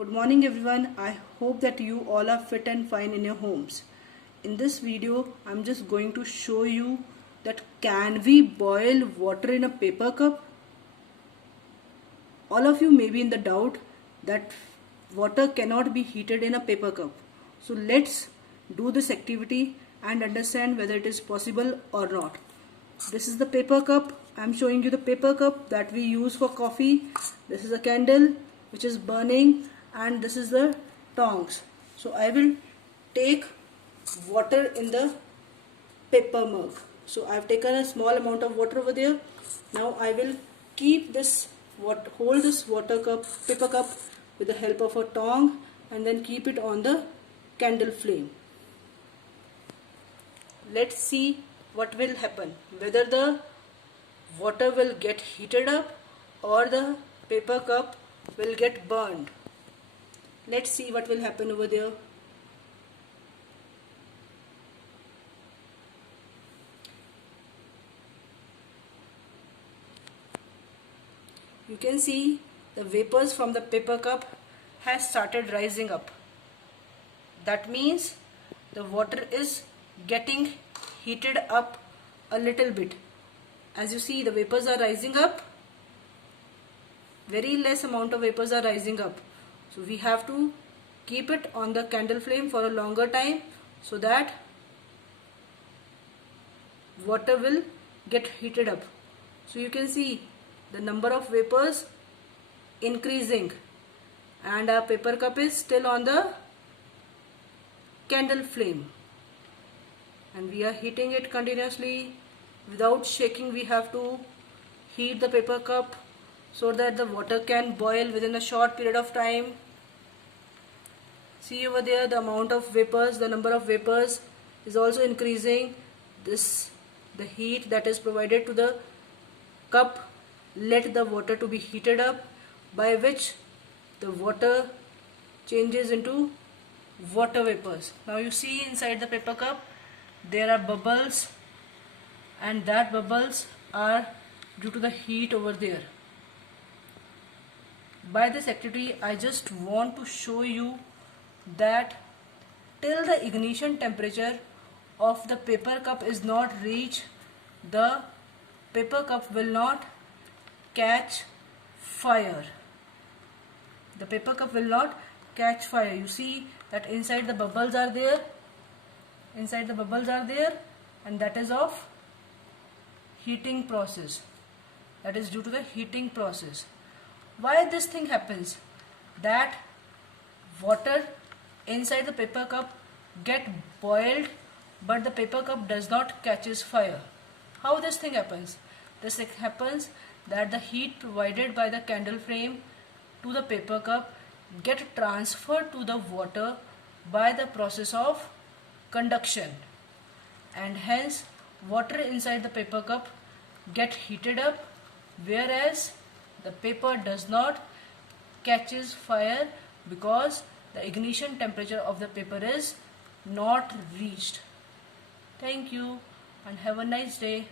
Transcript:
Good morning everyone. I hope that you all are fit and fine in your homes. In this video, I'm just going to show you that can we boil water in a paper cup? All of you may be in the doubt that water cannot be heated in a paper cup. So let's do this activity and understand whether it is possible or not. This is the paper cup. I'm showing you the paper cup that we use for coffee. This is a candle which is burning, and this is the tongs. So I will take water in the paper mug. So I've taken a small amount of water over there. Now I will keep this hold this paper cup with the help of a tong, and then keep it on the candle flame. Let's see what will happen, whether the water will get heated up or the paper cup will get burned. Let's see what will happen over there. You can see the vapors from the paper cup has started rising up. That means the water is getting heated up a little bit. As you see, the vapors are rising up. Very less amount of vapors are rising up. So we have to keep it on the candle flame for a longer time so that water will get heated up. So you can see the number of vapors increasing, and our paper cup is still on the candle flame, and we are heating it continuously without shaking. We have to heat the paper cup so that the water can boil within a short period of time. See over there, the amount of vapors, the number of vapors is also increasing. The heat that is provided to the cup let the water to be heated up, by which the water changes into water vapors. Now you see inside the paper cup there are bubbles, and that bubbles are due to the heat over there. By this activity I just want to show you that till the ignition temperature of the paper cup is not reached, the paper cup will not catch fire. The paper cup will not catch fire. You see that inside the bubbles are there. Inside the bubbles are there, and that is of heating process. That is due to the heating process. Why this thing happens? That water inside the paper cup get boiled, but the paper cup does not catches fire. How this thing happens? This thing happens that the heat provided by the candle flame to the paper cup get transferred to the water by the process of conduction, and hence water inside the paper cup get heated up, whereas the paper does not catches fire because the ignition temperature of the paper is not reached. Thank you and have a nice day.